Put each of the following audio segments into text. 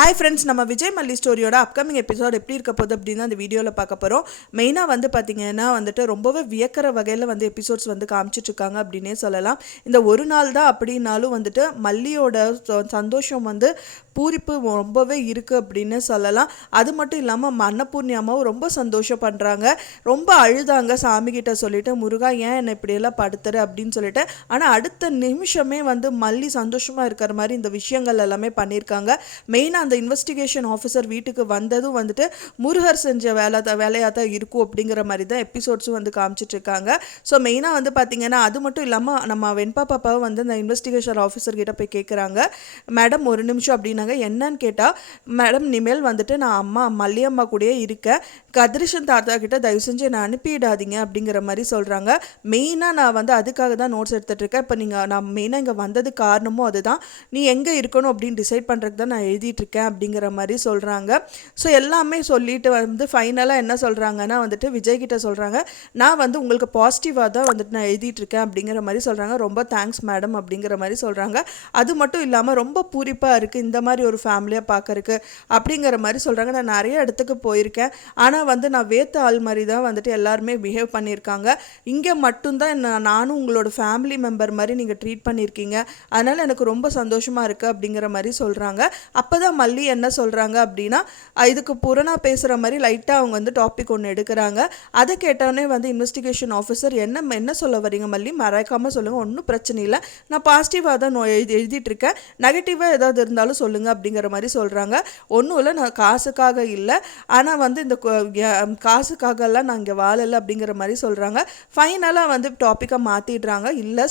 Hi friends, நம்ம விஜய் மல்லி ஸ்டோரியோட upcoming episode எப்படி இருக்க போகுது அப்படின்னு அந்த வீடியோவில் பார்க்க போகிறோம். மெயினாக வந்து பார்த்திங்கன்னா வந்துட்டு ரொம்பவே வியக்கிற வகையில் வந்து எபிசோட்ஸ் வந்து காமிச்சிட்ருக்காங்க அப்படின்னே சொல்லலாம். இந்த ஒரு நாள் தான் அப்படின்னாலும் வந்துட்டு மல்லியோட சந்தோஷம் வந்து பூரிப்பு ரொம்பவே இருக்குது அப்படின்னு சொல்லலாம். அது மட்டும் இல்லாமல் அன்னபூர்ணியாமாவும் ரொம்ப சந்தோஷம் பண்ணுறாங்க. ரொம்ப அழுதாங்க சாமிகிட்ட சொல்லிட்டு, முருகா ஏன் என்னை இப்படியெல்லாம் படுத்துற அப்படின்னு சொல்லிட்டு. ஆனால் அடுத்த நிமிஷமே வந்து மல்லி சந்தோஷமாக இருக்கிற மாதிரி இந்த விஷயங்கள் எல்லாமே பண்ணியிருக்காங்க. மெயினாக அந்த இன்வெஸ்டிகேஷன் ஆஃபீஸர் வீட்டுக்கு வந்ததும் வந்துட்டு முருகர் செஞ்ச வேலையாக தான் இருக்கும் அப்படிங்கிற மாதிரி தான் எபிசோட்ஸும் வந்து காமிச்சிட்ருக்காங்க. ஸோ மெயினாக வந்து பார்த்திங்கன்னா அது மட்டும் இல்லாமல் நம்ம வெண்பா பாப்பாவை வந்து அந்த இன்வெஸ்டிகேஷன் ஆஃபீஸர் கிட்ட போய் கேட்குறாங்க. மேடம் ஒரு நிமிஷம் அப்படின்னாங்க. என்னன்னு கேட்டால், மேடம் இனிமேல் வந்துட்டு நான் மல்லியம்மா கூடயே இருக்கேன், கதிரிஷன் தாத்தா கிட்ட தயவு செஞ்சு என்னை அனுப்பிடாதீங்க அப்படிங்கிற மாதிரி சொல்கிறாங்க. மெயினாக நான் வந்து அதுக்காக தான் நோட்ஸ் எடுத்துகிட்டு இருக்கேன். இப்போ நான் மெயினாக இங்கே வந்தது காரணமும் அதுதான். நீ எங்கே இருக்கணும் அப்படின்னு டிசைட் பண்ணுறதுக்கு தான் நான் எழுதிட்டு இருக்கேன் அப்படிங்கிற மாதிரி சொல்கிறாங்க. ஸோ எல்லாமே சொல்லிட்டு வந்து ஃபைனலாக என்ன சொல்கிறாங்கன்னா வந்துட்டு விஜய் கிட்ட சொல்கிறாங்க, நான் வந்து உங்களுக்கு பாசிட்டிவாக தான் வந்துட்டு நான் எழுதிட்டு இருக்கேன் அப்படிங்கிற மாதிரி சொல்கிறாங்க. ரொம்ப தேங்க்ஸ் மேடம் அப்படிங்கிற மாதிரி சொல்கிறாங்க. அது மட்டும் இல்லாமல் ரொம்ப பூரிப்பாக இருக்குது இந்த மாதிரி ஒரு ஃபேமிலியாக பார்க்கறக்கு அப்படிங்கிற மாதிரி சொல்கிறாங்க. நான் நிறைய இடத்துக்கு போயிருக்கேன், ஆனால் வந்து நான் வேத்த ஆள் மாதிரி தான் வந்துட்டு எல்லாருமே பிஹேவ் பண்ணியிருக்காங்க. இங்கே மட்டும்தான் நானும் உங்களோட ஃபேமிலி மெம்பர் மாதிரி நீங்கள் ட்ரீட் பண்ணியிருக்கீங்க, அதனால் எனக்கு ரொம்ப சந்தோஷமாக இருக்குது அப்படிங்கிற மாதிரி சொல்கிறாங்க. அப்போ தான் மல்லி என்ன சொல்கிறாங்க அப்படின்னா, இதுக்கு புறனா பேசுகிற மாதிரி லைட்டாக அவங்க வந்து டாபிக் ஒன்று எடுக்கிறாங்க. அதை கேட்டோடனே வந்து இன்வெஸ்டிகேஷன் ஆஃபீஸர் என்ன சொல்ல வரீங்க மல்லி, மறக்காமல் சொல்லுங்கள், ஒன்றும் பிரச்சனை இல்லை, நான் பாசிட்டிவாக தான் எழுதிட்டு இருக்கேன், நெகட்டிவாக ஏதாவது இருந்தாலும் சொல்லுங்கள் அப்படிங்கிற மாதிரி சொல்கிறாங்க. ஒன்றும் இல்லை, நான் காசுக்காக இல்லை, ஆனால் வந்து இந்த காசுக்காகலாம் நான் இங்கே வாழலை அப்படிங்கிற மாதிரி சொல்கிறாங்க. ஃபைனலாக வந்து டாப்பிக்கை மாற்றிடுறாங்க. இல்லை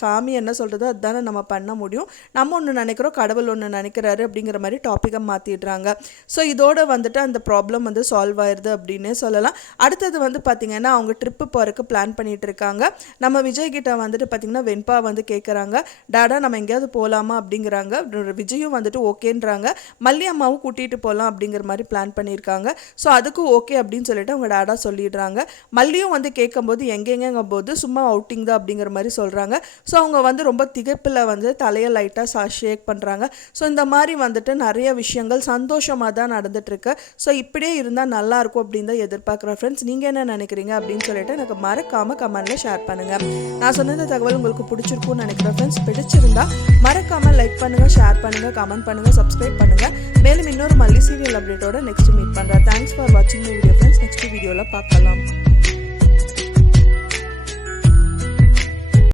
சாமி என்ன சொல்கிறதோ அதுதானே நம்ம பண்ண முடியும், நம்ம ஒன்று நினைக்கிறோம் கடவுள் ஒன்று நினைக்கிறாரு அப்படிங்கிற மாதிரி டாப்பிக்கை மாற்றிடுறாங்க. ஸோ இதோட வந்துட்டு அந்த ப்ராப்ளம் வந்து சால்வ் ஆயிடுது அப்படின்னே சொல்லலாம். அடுத்தது வந்து பார்த்திங்கன்னா அவங்க ட்ரிப்பு போகிறதுக்கு பிளான் பண்ணிகிட்டு இருக்காங்க. நம்ம விஜய் கிட்ட வந்துட்டு பார்த்திங்கன்னா வெண்பா வந்து கேட்குறாங்க, டாடா நம்ம எங்கேயாவது போகலாமா அப்படிங்கிறாங்க. விஜயும் வந்துட்டு ஓகேன்றாங்க. மல்லி அம்மாவும் கூட்டிகிட்டு போகலாம் அப்படிங்கிற மாதிரி பிளான் பண்ணியிருக்காங்க. ஸோ அதுக்கும் ஓகே அப்படின்னு சொல்லிட்டு அவங்க டாடா சொல்லிடுறாங்க. மல்லியும் வந்து கேட்கும்போது எங்கெங்க போது சும்மா அவுட்டிங் தான் அப்படிங்கிற மாதிரி சொல்கிறாங்க. ஸோ அவங்க வந்து ரொம்ப திகைப்பில் வந்து தலையை லைட்டாக ஷேக் பண்ணுறாங்க. ஸோ இந்த மாதிரி வந்துட்டு நிறைய விஷயங்கள் சந்தோஷமாக தான் நடந்துட்டுருக்கு. ஸோ இப்படியே இருந்தால் நல்லாயிருக்கும் அப்படின்னு தான் எதிர்பார்க்குறேன். ஃப்ரெண்ட்ஸ், நீங்கள் என்ன நினைக்கிறீங்க அப்படின்னு சொல்லிட்டு எனக்கு மறக்காமல் கமெண்ட்டில் ஷேர் பண்ணுங்கள். நான் சொன்ன தகவல் உங்களுக்கு பிடிச்சிருக்கும்னு நினைக்கிறேன். ஃப்ரெண்ட்ஸ், பிடிச்சிருந்தா மறக்காமல் லைக் பண்ணுங்கள், ஷேர் பண்ணுங்கள், கமெண்ட் பண்ணுங்கள், சப்ஸ்கிரைப் பண்ணுங்கள். மேலும் இன்னொரு மல்லி சீரியல் அப்டேட்டோட நெக்ஸ்ட் மீட் பண்ணுறேன். தேங்க்ஸ் ஃபார் வாட்சிங் மை வீடியோ ஃப்ரெண்ட்ஸ். நெக்ஸ்ட் வீடியோவில் பார்க்கலாம்.